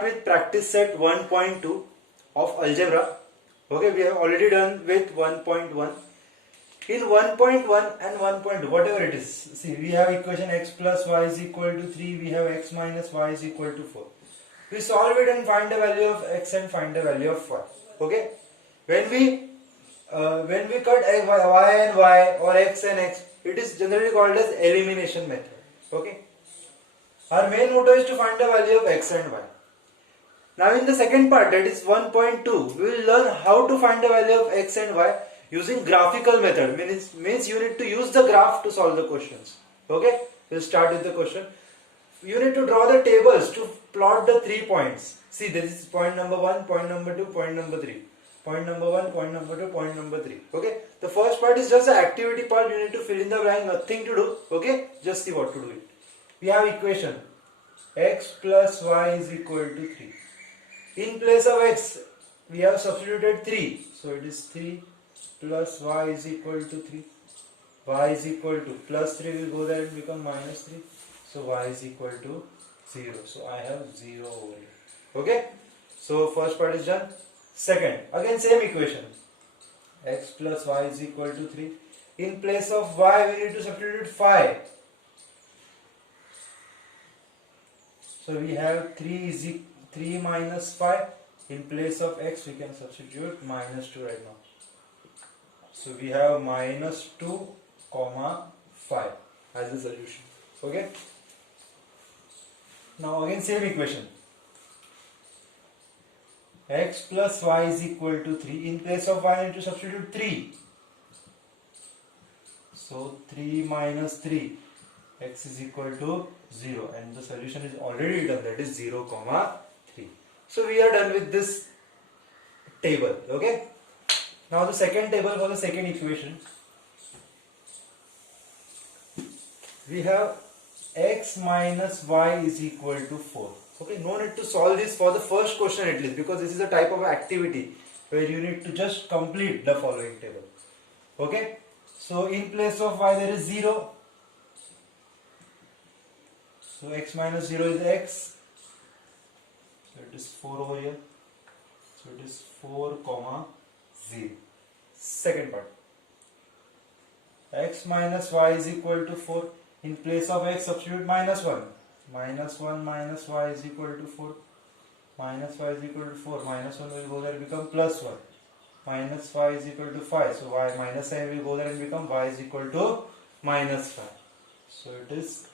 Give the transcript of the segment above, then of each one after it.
start with practice set 1.2 of algebra. Okay, we have already done with 1.1. In 1.1 and 1.2, whatever it is, see, we have equation x plus y is equal to 3, we have x minus y is equal to 4. We solve it and find the value of x and find the value of y. Okay, when we cut y and y or x and x, it is generally called as elimination method. Okay, our main motto is to find the value of x and y. Now in the second part, that is 1.2, we will learn how to find the value of x and y using graphical method. Means you need to use the graph to solve the questions. Okay, we'll start with the question. You need to draw the tables to plot the 3 points. See, this is point number 1, point number 2, point number 3. Point number 1, point number 2, point number 3. Okay, the first part is just the activity part. You need to fill in the blank, nothing to do. Okay, just see what to do it. We have equation x plus y is equal to 3. In place of x, we have substituted 3. So it is 3 plus y is equal to 3. Y is equal to plus 3 will go there and become minus 3. So y is equal to 0. So I have 0 over here. Okay. So first part is done. Second, again same equation. X plus y is equal to 3. In place of y, we need to substitute 5. So we have 3 minus 5. In place of x, we can substitute minus 2 right now. So we have minus 2 comma 5 as the solution. Okay. Now again same equation. X plus y is equal to 3. In place of y, I need to substitute 3. So 3 minus 3. X is equal to 0. And the solution is already done. That is 0 comma 3. So we are done with this table. Okay. Now the second table for the second equation. We have x minus y is equal to 4. Okay, no need to solve this for the first question at least, because this is a type of activity where you need to just complete the following table. Okay, so in place of y there is 0. So x minus 0 is x. So it is 4 over here. So it is 4 comma 0. Second part. X minus y is equal to 4. In place of x, substitute minus 1. Minus 1 minus y is equal to 4. Minus y is equal to 4. Minus 1 will go there and become plus 1. Minus y is equal to 5. So y minus sign will go there and become y is equal to minus 5. So it is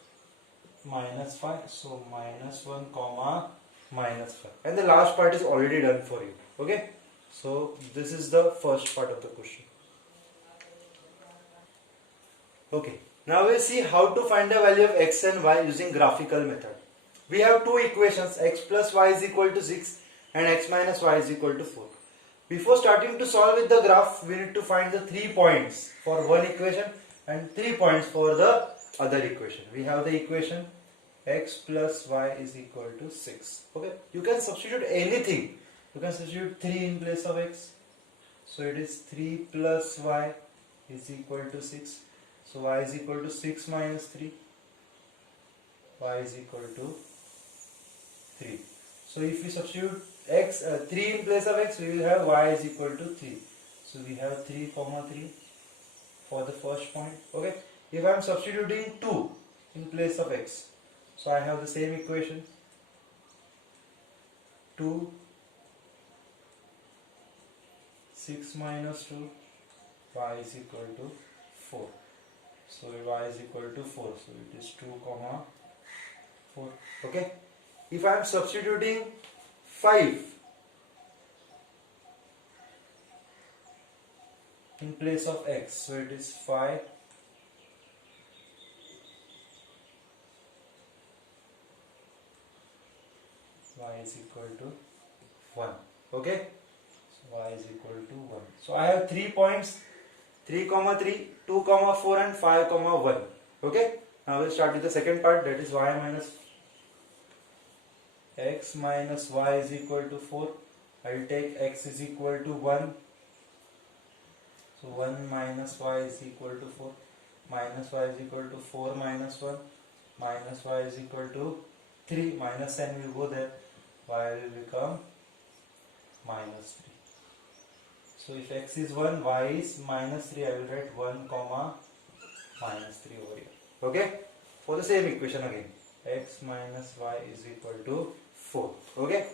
minus 5. So minus 1 comma minus 5. And the last part is already done for you. Okay. So this is the first part of the question. Okay. Now we'll see how to find the value of x and y using graphical method. We have two equations, x plus y is equal to 6 and x minus y is equal to 4. Before starting to solve with the graph, we need to find the 3 points for one equation and 3 points for the other equation. We have the equation x plus y is equal to 6. Okay, you can substitute anything. You can substitute 3 in place of x. So it is 3 plus y is equal to 6. So y is equal to 6 minus 3. Y is equal to 3. So if we substitute x 3 in place of x, we will have y is equal to 3. So we have 3 comma 3 for the first point. Okay. If I am substituting 2 in place of x, so I have the same equation. 2 6 minus 2, y is equal to 4. So y is equal to 4. So it is 2 comma 4. Okay. If I am substituting 5 in place of x, so it is 5 y is equal to 1. Okay. So y is equal to 1. So I have 3 points. 3 comma 3, 2 comma 4 and 5 comma 1. Okay. Now we'll start with the second part, that is y minus x minus y is equal to 4. I will take x is equal to 1. So 1 minus y is equal to 4. Minus y is equal to 4 minus 1. Minus y is equal to 3. Minus sign will go there. y will become minus 3. So if x is 1, y is minus 3, I will write 1 comma minus 3 over here. Okay? For the same equation again, x minus y is equal to 4. Okay?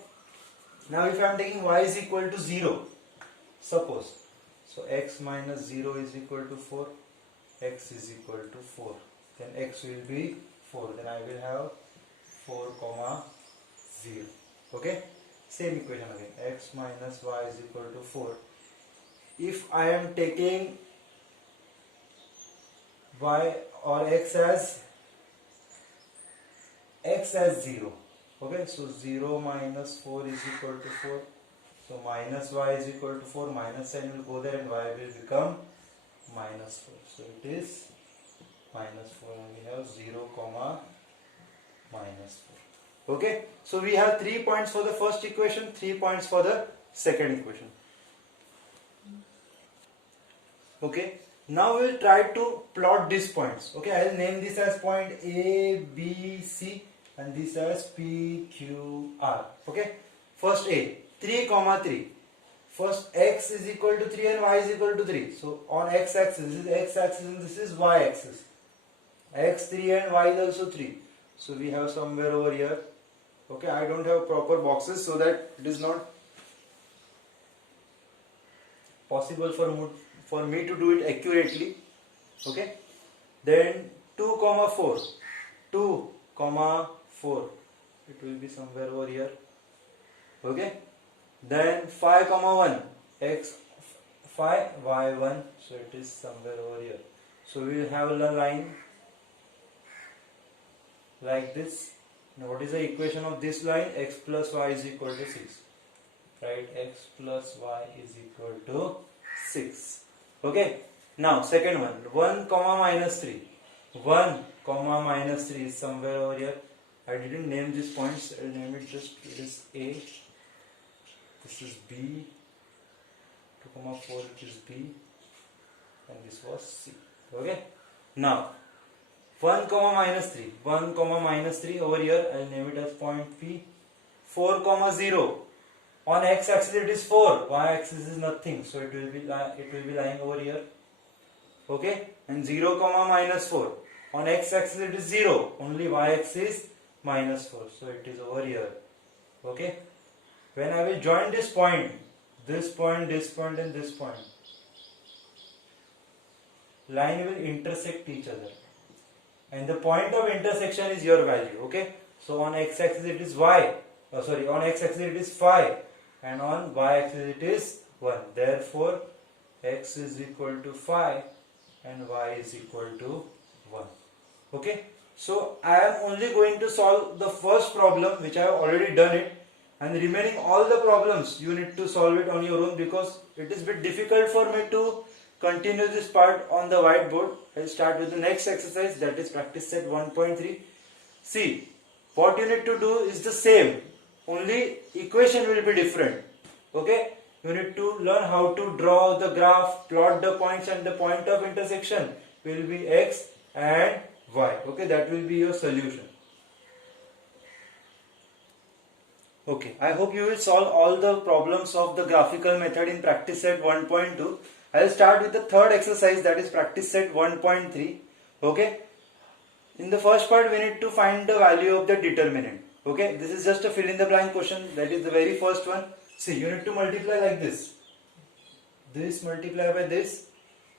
Now if I am taking y is equal to 0, suppose, so x minus 0 is equal to 4, x is equal to 4, then x will be 4, then I will have 4 comma 0. Okay? Same equation again, x minus y is equal to 4. If I am taking y or x as 0, okay, so 0 minus 4 is equal to 4, so minus y is equal to 4, minus sign will go there and y will become minus 4, so it is minus 4 and we have 0 comma minus 4. Okay, so we have 3 points for the first equation, 3 points for the second equation. Okay, now we will try to plot these points. Okay, I will name this as point A, B, C and this as P, Q, R. Okay, first A, 3 comma 3. First x is equal to 3 and y is equal to 3. So on x axis, this is x axis and this is y axis. X 3 and y is also 3. So we have somewhere over here. Okay, I don't have proper boxes so that it is not possible for me to do it accurately. Okay, then 2 comma 4, 2 comma 4, it will be somewhere over here. Okay, then 5 comma 1, x 5 y 1, so it is somewhere over here. So we will have a line like this. Now what is the equation of this line? X plus y is equal to 6. Right, x plus y is equal to 6. Okay, now second one, 1 comma minus 3. 1 comma minus 3 is somewhere over here. I didn't name these points, I'll name it just, it is A, this is B, 2 comma 4 it is B, and this was C. Okay, now 1 comma minus 3, 1 comma minus 3 over here, I'll name it as point P. 4 comma 0, on x axis it is 4, y axis is nothing, so it will be lying over here. Okay, and 0 comma minus 4, on x axis it is 0, only y axis minus 4, so it is over here. Okay, when I will join this point, this point, this point and this point, line will intersect each other and the point of intersection is your value. Okay, so on x axis it is y, on x axis it is 5 and on y axis it is 1, therefore x is equal to 5 and y is equal to 1. Okay, so I am only going to solve the first problem which I have already done it, and remaining all the problems you need to solve it on your own because it is a bit difficult for me to continue this part on the whiteboard. I will start with the next exercise, that is practice set 1.3. See, what you need to do is the same, only equation will be different. Okay, you need to learn how to draw the graph, plot the points, and the point of intersection will be x and y. Okay, that will be your solution. Okay, I hope you will solve all the problems of the graphical method in practice set 1.2. I will start with the third exercise, that is practice set 1.3. Okay, in the first part we need to find the value of the determinant. Okay, this is just a fill in the blank question, that is the very first one. See, you need to multiply like this. This multiply by this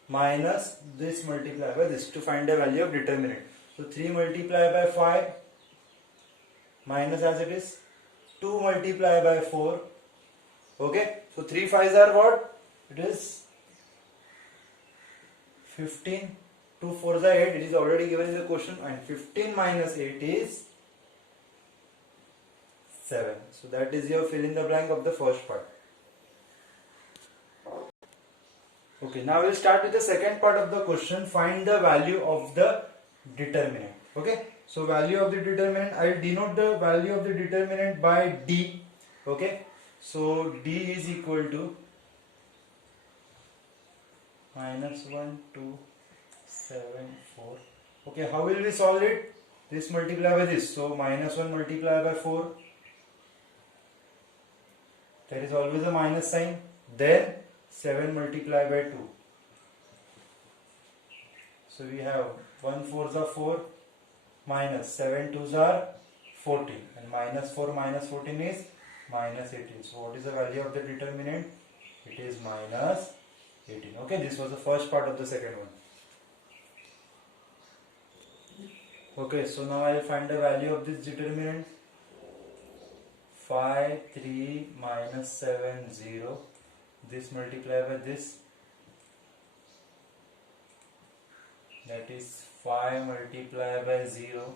minus this multiply by this to find the value of determinant. So 3 multiply by 5 minus as it is 2 multiply by 4. Okay, so 3 5s are what? It is 15. 2 4s are 8. It is already given in the question, and 15 minus 8 is 7. So that is your fill in the blank of the first part. Okay, now we will start with the second part of the question. Find the value of the determinant. Okay, so value of the determinant, I will denote the value of the determinant by D. Okay, so D is equal to minus 1, 2, 7, 4. Okay, how will we solve it? This multiply by this, so minus 1 multiply by 4 there is always a minus sign, then 7 multiplied by 2. So we have 1 4s are 4, minus 7 2s are 14, and minus 4 minus 14 is minus 18. So what is the value of the determinant? It is minus 18. Okay, this was the first part of the second one. Okay, so now I will find the value of this determinant. 5 3 minus 7 0. This multiplied by this, that is 5 multiplied by 0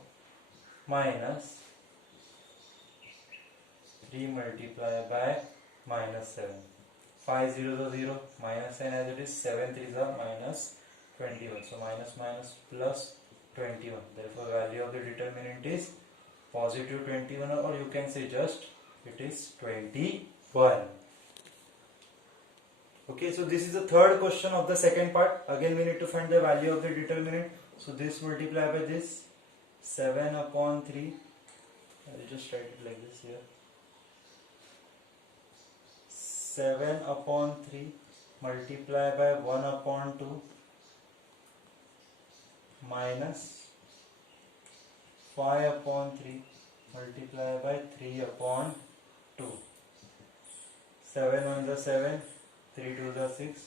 minus 3 multiplied by minus 7. 5 0 is 0, minus 10 as it is, 7 3 is minus 21. So minus minus plus 21. Therefore value of the determinant is positive 21, or you can say just it is 21. Okay, so this is the third question of the second part. Again we need to find the value of the determinant. So this multiplied by this, 7 upon 3. I will just write it like this here. 7 upon 3 multiplied by 1 upon 2 minus 5 upon 3 multiplied by 3 upon 2. 7 1s are 7, 3 2s are 6,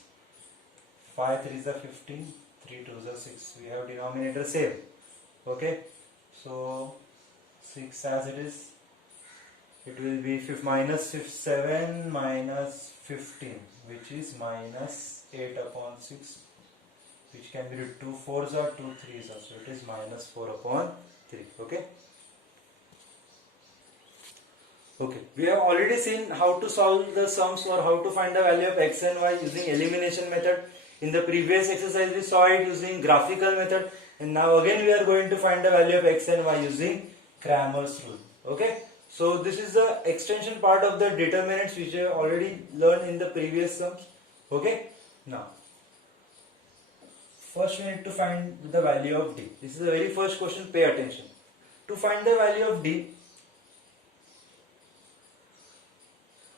5 3s are 15, 3 2s are 6. We have denominator same. Okay, so 6 as it is, it will be minus 7 minus 15, which is minus 8 upon 6, which can be 2 4s or 2 3s are, so it is minus 4 upon 3. Okay. Okay, we have already seen how to solve the sums or how to find the value of x and y using elimination method. In the previous exercise we saw it using graphical method, and now again we are going to find the value of x and y using Cramer's rule. Okay, so this is the extension part of the determinants which we have already learned in the previous sums. Okay, now first we need to find the value of d. This is the very first question, pay attention. To find the value of d,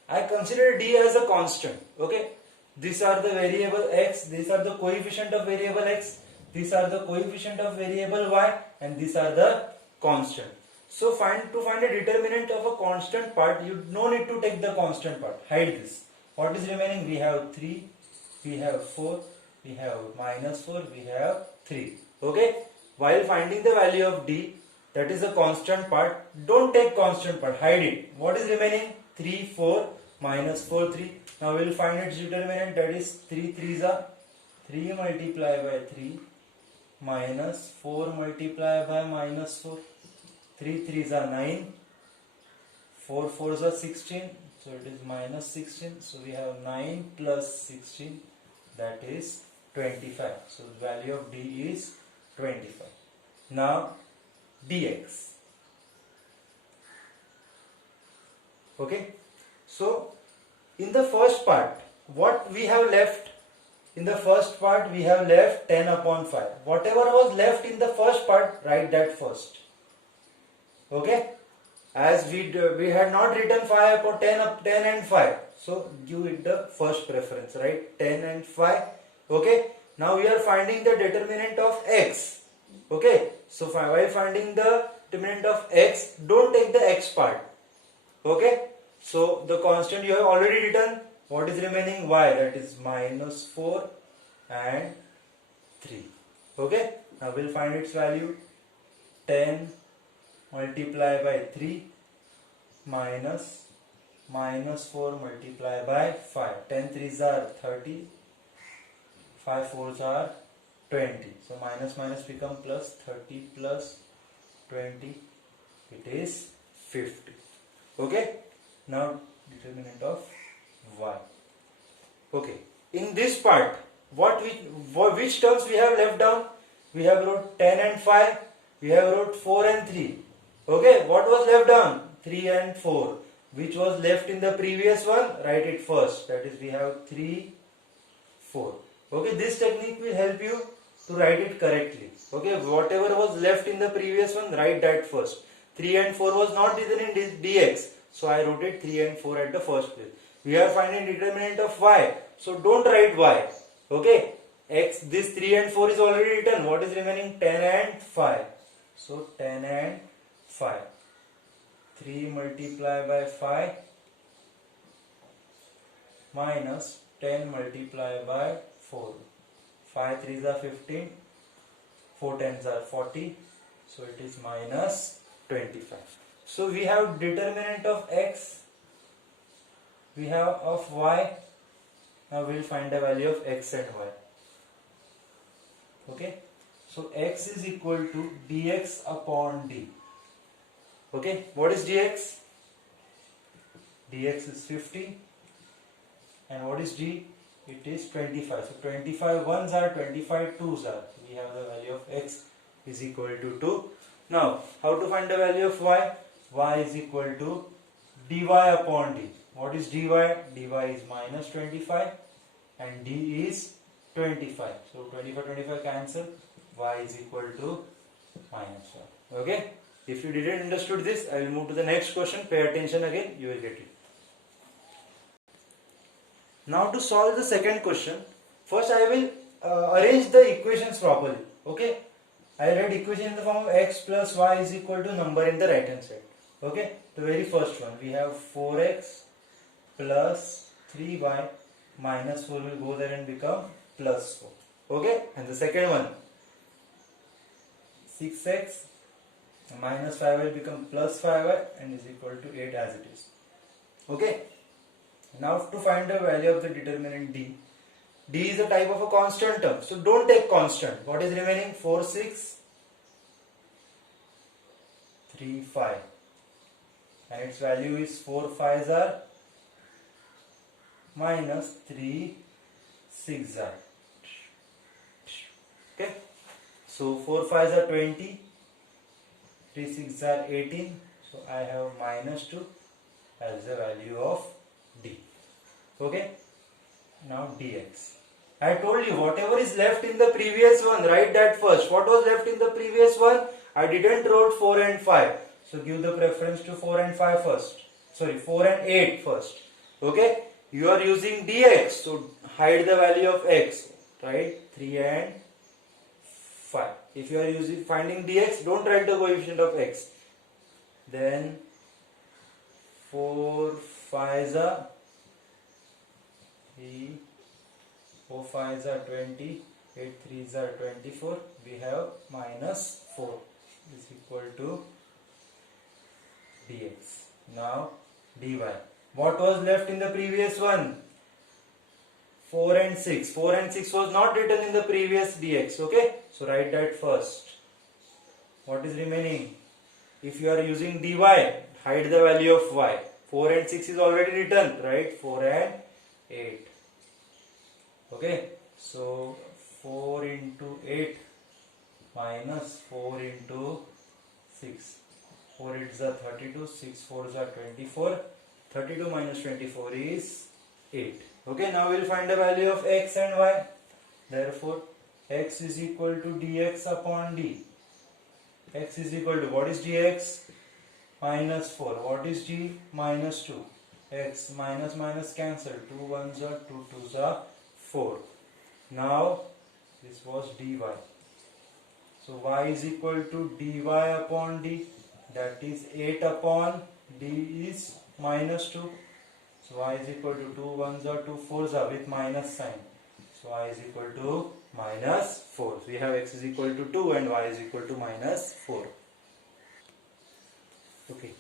I consider d as a constant. Okay, these are the variable x, these are the coefficient of variable x, these are the coefficient of variable y, and these are the constant. So to find a determinant of a constant part, you no need to take the constant part. Hide this. What is remaining? We have 3, we have 4, we have minus 4, we have 3. Okay, while finding the value of d, that is the constant part, don't take constant part, hide it. What is remaining? 3 4 minus 4 3. Now we will find its determinant, that is 3 3s are 3 multiplied by 3 minus 4 multiplied by minus 4. 3 3s are 9, 4 4s are 16, so it is minus 16. So we have 9 plus 16, that is 25. So the value of d is 25. Now dx. Okay, so in the first part, what we have left? In the first part we have left 10 upon 5. Whatever was left in the first part, write that first. Okay, as we had not written 5 upon 10 and 5, so give it the first preference, right? 10 and 5. Okay, now we are finding the determinant of x. Okay, so while finding the determinant of x, don't take the x part. Okay, so the constant you have already written. What is remaining? Y, that is minus 4 and 3. Okay, now we'll find its value. 10 multiplied by 3 minus 4 multiplied by 5. 10 3s are 30, 5 4s are 20. So minus minus become plus, 30 plus 20, it is 50. Okay, now determinant of y. Okay, in this part, which terms we have left down? We have wrote 10 and 5, we have wrote 4 and 3. Okay, what was left down? 3 and 4. Which was left in the previous one? Write it first. That is, we have 3, 4. Okay, this technique will help you to write it correctly. Okay, whatever was left in the previous one, write that first. 3 and 4 was not written in dx, so I wrote it 3 and 4 at the first place. We are finding determinant of y. So don't write y. Okay. X, this 3 and 4 is already written. What is remaining? 10 and 5. So 10 and 5. 3 multiplied by 5 minus 10 multiplied by 4. 5 3s are 15. 4 10s are 40. So it is minus 25. So we have determinant of x. We have of y. Now we will find the value of x and y. Okay. So x is equal to dx upon d. Okay. What is dx? Dx is 50. And what is d? It is 25. So 25 ones are, 25 twos are. We have the value of x is equal to 2. Now, how to find the value of y? Y is equal to dy upon d. What is dy? Dy is minus 25 and d is 25. So 25 cancel. Y is equal to minus 1. Okay? If you didn't understood this, I will move to the next question. Pay attention again. You will get it. Now to solve the second question, first I will arrange the equations properly. Okay? I will write equation in the form of x plus y is equal to number in the right hand side. Okay? The very first one, we have 4x plus 3y minus 4 will go there and become plus 4. Okay? And the second one, 6x minus 5 will become plus 5y and is equal to 8 as it is. Okay? Now to find the value of the determinant d. D is a type of a constant term. So don't take constant. What is remaining? 4, 6, 3, 5. And its value is 4 5s are minus 3 6 are. Okay. So 4 5s are 20. 3 6s are 18. So I have minus 2 as the value of d. Okay. Now dx. I told you whatever is left in the previous one, write that first. What was left in the previous one? I didn't wrote 4 and 5. So give the preference to 4 and 5 first. Sorry, 4 and 8 first. Okay. You are using dx. So hide the value of x. Right? 3 and 5. If you are using finding dx, don't write the coefficient of x. Then 4 5s are 3, 4 5s are 20, 8 3s are 24. We have minus 4 is equal to dx. Now dy. What was left in the previous one? 4 and 6. 4 and 6 was not written in the previous dx. Okay. So write that first. What is remaining? If you are using dy, hide the value of y. 4 and 6 is already written. Right? 4 and 8. Okay. So 4 into 8 minus 4 into 6. 4 8s are 32. 6 4s are 24. 32 minus 24 is 8. Okay. Now we will find the value of x and y. Therefore, x is equal to dx upon d. X is equal to, what is dx? Minus 4. What is d? Minus 2. X minus minus cancel. 2 1s are 2 2s are 4. Now this was dy. So y is equal to dy upon d. That is 8 upon d is minus 2. So y is equal to 2 1s are 2 4s are with minus sign. So y is equal to minus 4. So we have x is equal to 2 and y is equal to minus 4. Okay.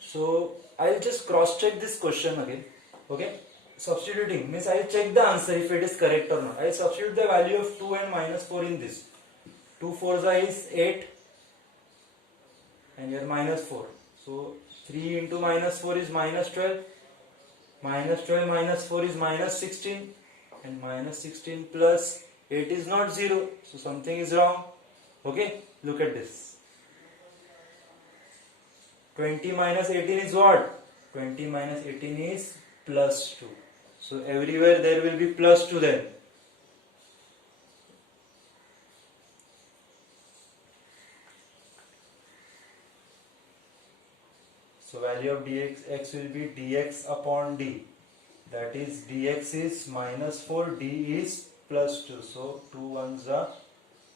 So I'll just cross check this question again. Okay. Substituting means I'll check the answer if it is correct or not. I'll substitute the value of 2 and minus 4 in this. 2 4s is 8 and here minus 4. So 3 into minus 4 is minus 12. Minus 12 minus 4 is minus 16. And minus 16 plus 8 is not 0. So something is wrong. Okay. Look at this. 20 minus 18 is what? 20 minus 18 is plus 2. So everywhere there will be plus 2 then. So So value of x will be dx upon d. That is dx is minus 4, d is plus 2. So 2 ones are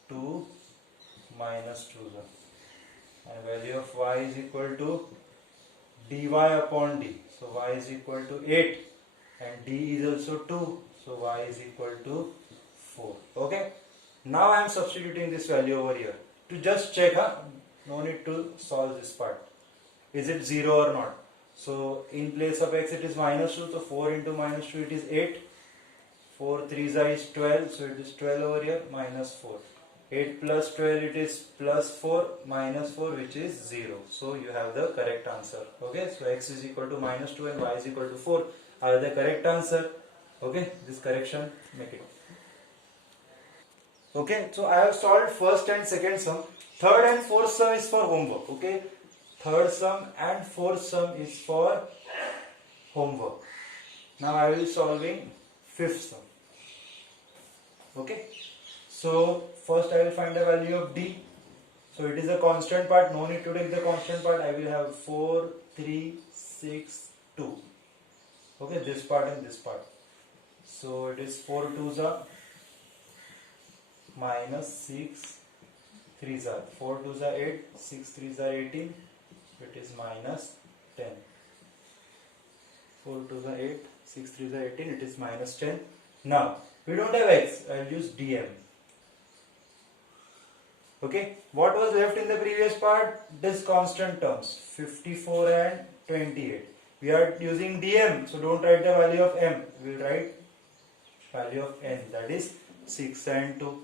2 minus 2 are. And value of y is equal to dy upon d. So y is equal to 8 and d is also 2. So y is equal to 4. Okay. Now I am substituting this value over here. To just check, no need to solve this part. Is it 0 or not? So in place of x it is minus 2. So 4 into minus 2 it is 8. 4 3s is 12. So it is 12 over here minus 4. 8 plus 12 it is plus 4 minus 4 which is 0. So you have the correct answer. Okay. So x is equal to minus 2 and y is equal to 4 are the correct answer. Okay. This correction make it. Okay, so I have solved first and second sum. Third and fourth sum is for homework. Okay, third sum and fourth sum is for homework. Now I will be solving fifth sum. Okay, so first I will find the value of d. So it is a constant part. No need to take the constant part. I will have 4, 3, 6, 2. Okay, this part and this part. So it is 4 2s are minus 6 3s are 4 2s are 8, 6 3s are 18. It is minus 10. 4 2s are 8, 6 3s are 18. It is minus 10. Now we don't have x. I will use dm. Okay. What was left in the previous part? This constant terms 54 and 28. We are using dm, so don't write the value of m. We will write value of n, that is 6 and 2.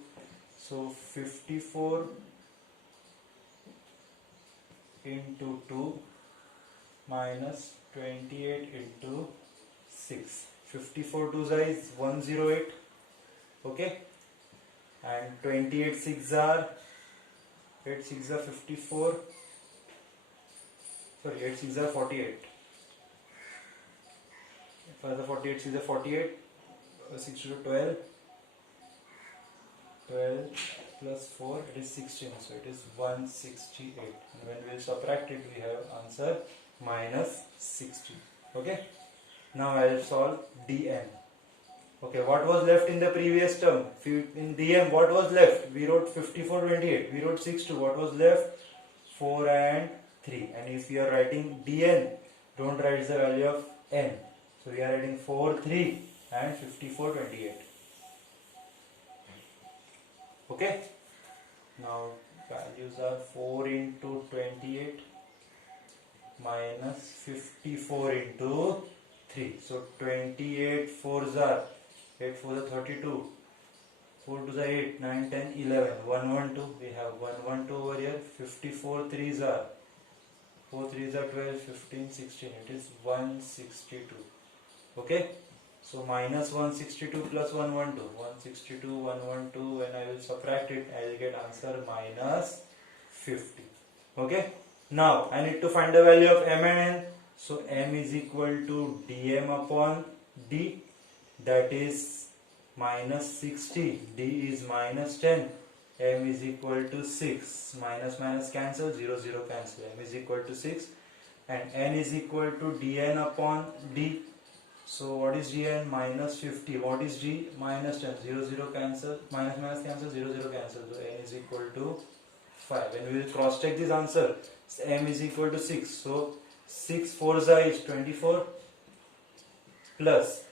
So 54 into 2 minus 28 into 6. 54 2s is 108. Okay. And 28 6s are 8 6s are 54. Sorry, 8 6s are 48. For the 48 6s are 48. 6 to 12. 12 plus 4, it is 16, so it is 168. And when we will subtract it, we have answer minus 60. Okay. Now I will solve dm. Okay, what was left in the previous term? In dm, what was left? We wrote 54 28. We wrote 6 2. What was left? 4 and 3. And if you are writing dn, don't write the value of n. So we are writing 4 3 and 54 28. Okay. Now values are 4 into 28 minus 54 into 3. So 28 4s are 8 4s are 32. 4 2s are 8, 9, 10, 11. 112. We have 112 over here. 54 3s are 4 3s are 12, 15, 16. It is 162. Okay. So minus 162 plus 112. 162, 112. When I will subtract it, I will get answer minus 50. Okay. Now I need to find the value of m and n. So m is equal to dm upon d. That is minus 60. D is minus 10. M is equal to 6. Minus minus cancel. 0 0 cancel. M is equal to 6. And n is equal to dn upon d. So what is dn? Minus 50. What is d? Minus 10. 0 0 cancel. Minus minus cancel. 0 0 cancel. So n is equal to 5. And we will cross check this answer. So m is equal to 6. So 6 4s is 24 plus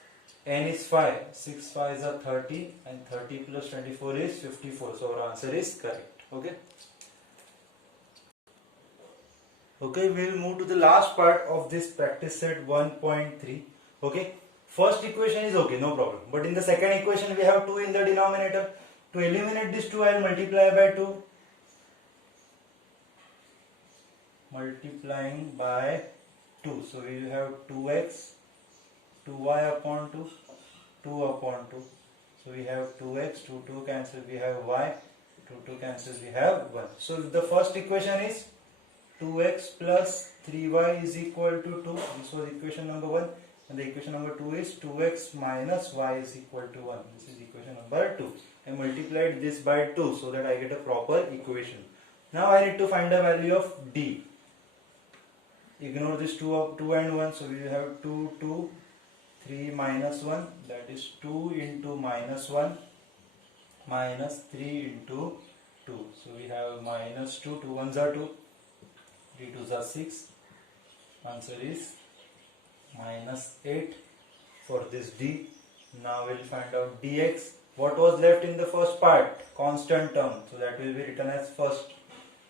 n is 5. 6 5s are 30 and 30 plus 24 is 54. So our answer is correct. Okay. Okay, we will move to the last part of this practice set 1.3. Okay, first equation is okay, no problem. But in the second equation, we have 2 in the denominator. To eliminate this 2, I will multiply by 2. Multiplying by 2. So we will have 2x, 2y upon 2, 2 upon 2. So we have 2x, 2 2 cancel, we have y, 2 2 cancels, we have 1. So the first equation is 2x plus 3y is equal to 2. This was equation number 1. And the equation number 2 is 2x minus y is equal to 1. This is equation number 2. I multiplied this by 2 so that I get a proper equation. Now I need to find the value of d. ignore this 2 and 1, so we have 2, 2, 3 minus 1, that is 2 into minus 1 minus 3 into 2. So we have minus 2, 2 ones are 2, 3 twos are 6. Answer is minus 8 for this D. Now we'll find out dx. What was left in the first part? Constant term. So that will be written as first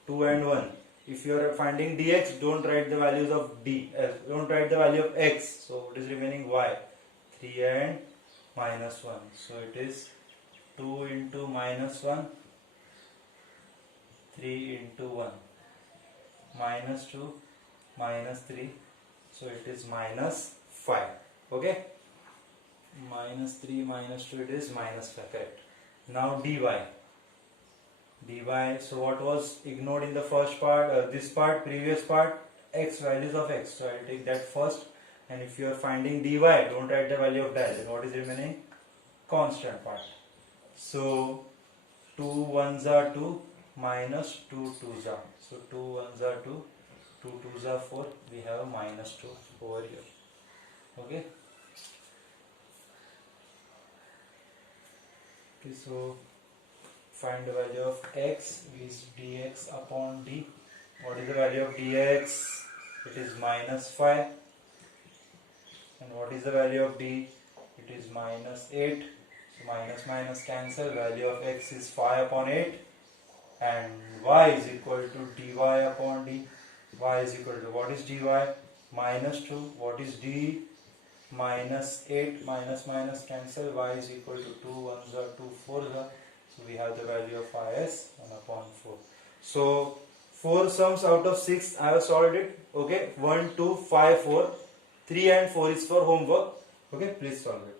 2 and 1. If you are finding dx, don't write the values of d. Don't write the value of x. So what is remaining? Y. 3 and minus 1. So it is 2 into minus 1, 3 into 1, minus 2, minus 3. So it is minus 5. Okay. Minus 3 minus 2, it is minus 5. Correct. Now dy. So what was ignored in the first part, this part, previous part? X, values of x. So I will take that first. And if you are finding dy, don't write the value of that. Then what is remaining? Constant part. So 2 ones are 2 minus 2 twos are. So 2 ones are 2, 2 twos are 4. We have minus 2 over here. Okay. Okay, so find the value of x is dx upon d. What is the value of dx? It is minus 5. And what is the value of d? It is minus 8. So minus minus cancel. Value of x is 5 upon 8. And y is equal to dy upon d. Y is equal to, what is dy? Minus 2. What is d? Minus 8. Minus minus cancel. Y is equal to 2 ones are 2 fours are. So we have the value of y as 1 upon 4. So 4 sums out of 6 I have solved it. Okay. 1, 2, 5, 4. 3 and 4 is for homework. Okay. Please solve it.